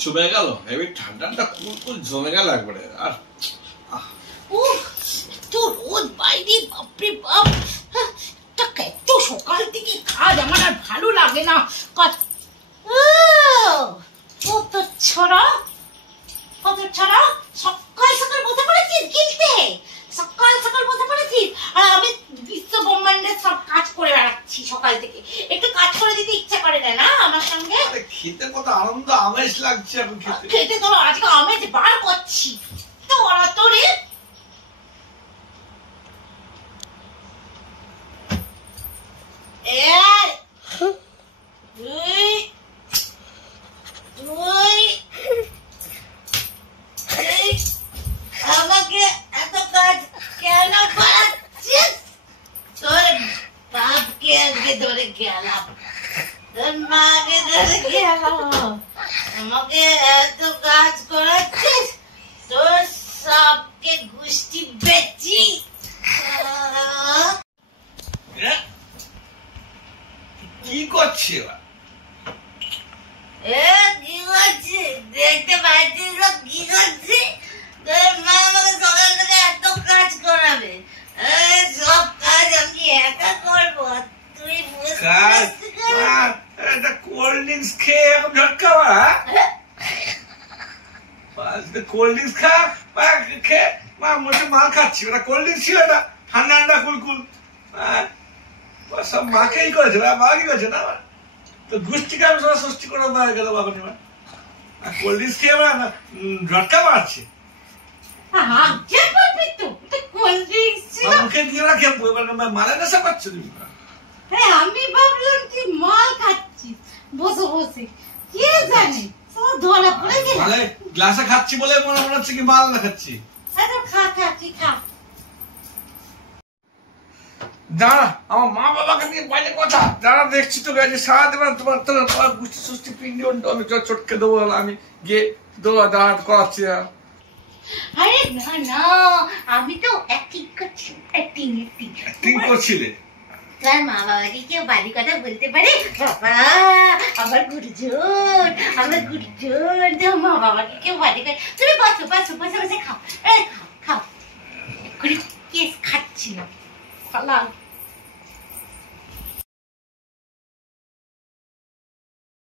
জমে গেল হেভি ঠান্ডাটা কুলকুল জমে গেল একবারে। আর তো রোদ বাইরে, বাপরে বাপ, এত সকাল থেকে কাজ আমার আর ভালো লাগে না। কাজ কত ছড়া সকাল সকাল বসে পড়েছিস গিলতে, সকাল সকাল বসে পড়েছিস, আর আমি বিশ্ব ব্রহ্মাণ্ডের সব কাজ করে বেড়াচ্ছি সকাল থেকে। একটু কাজ করে দিতে ইচ্ছা করে না আমার সঙ্গে? খেতে কত আনন্দ আমেজ লাগছে এখন খেতে। তো আজকে আমেজ বার করছি তো ওরা তো রে। আমাকে এত কাজ কেন করাচ্ছিস? তোর বাপকে আজকে ধরে গেলাম, তোর মাকে ধরে গেলাম, আমাকে এত কাজ করাচ্ছিস, তোর সবকে গোষ্ঠী বেচি। কি করছে কি করছে দেখতে পাচ্ছিস তো? কি করছে? তোর মা আমাকে সকাল থেকে এত কাজ করাবে, সব কাজ আমি একা করবো, তুই কোল্ড ড্রিঙ্কস খেয়ে এখন ঝটকা কোল্ড ড্রিঙ্কস খেয়ে মাল খাচ্ছি। ওটা কোল্ড ড্রিঙ্কস ছিল না, ঠান্ডা ঠান্ডা কুলকুল। সব মাকেই করেছে না, মা কি করেছে না তো গোষ্ঠীকে আমি সব সৃষ্টি করে গেল বাবা। কোল্ড ড্রিঙ্কস খেয়ে আমরা ঝটকা মারছে। মুখে দিয়ে রাখে মালে নেশা পাচ্ছ তুমি। আমি ভাবলাম তুই মাল খাচ্ছিস বসে বসে, কে জানে ধরা পড়ে গেল। গ্লাসে খাচ্ছি বলে মনে হচ্ছে কি মাল না খাচ্ছি। খা। দাঁড়া, আমার মা বাবাকে নিয়ে বাইরে কথা। দাঁড়া, দেখছি তো গেছে সারাদিন তোমার গুষ্টি সুষ্টি পিন্ডি আমি চটকে দেবো। আমি গিয়ে দাঁড়া করাচ্ছি। আরে না, আমি তো অ্যাক্টিং করছিলে। তোর মা বাবাকে কেউ বাড়ি কথা বলতে পারে? বাবা আমার গুরুজন, তোর মা বাবাকে কেউ বাড়ি কথা। তুমি বসে খাও, খাও কেস খাচ্ছি না।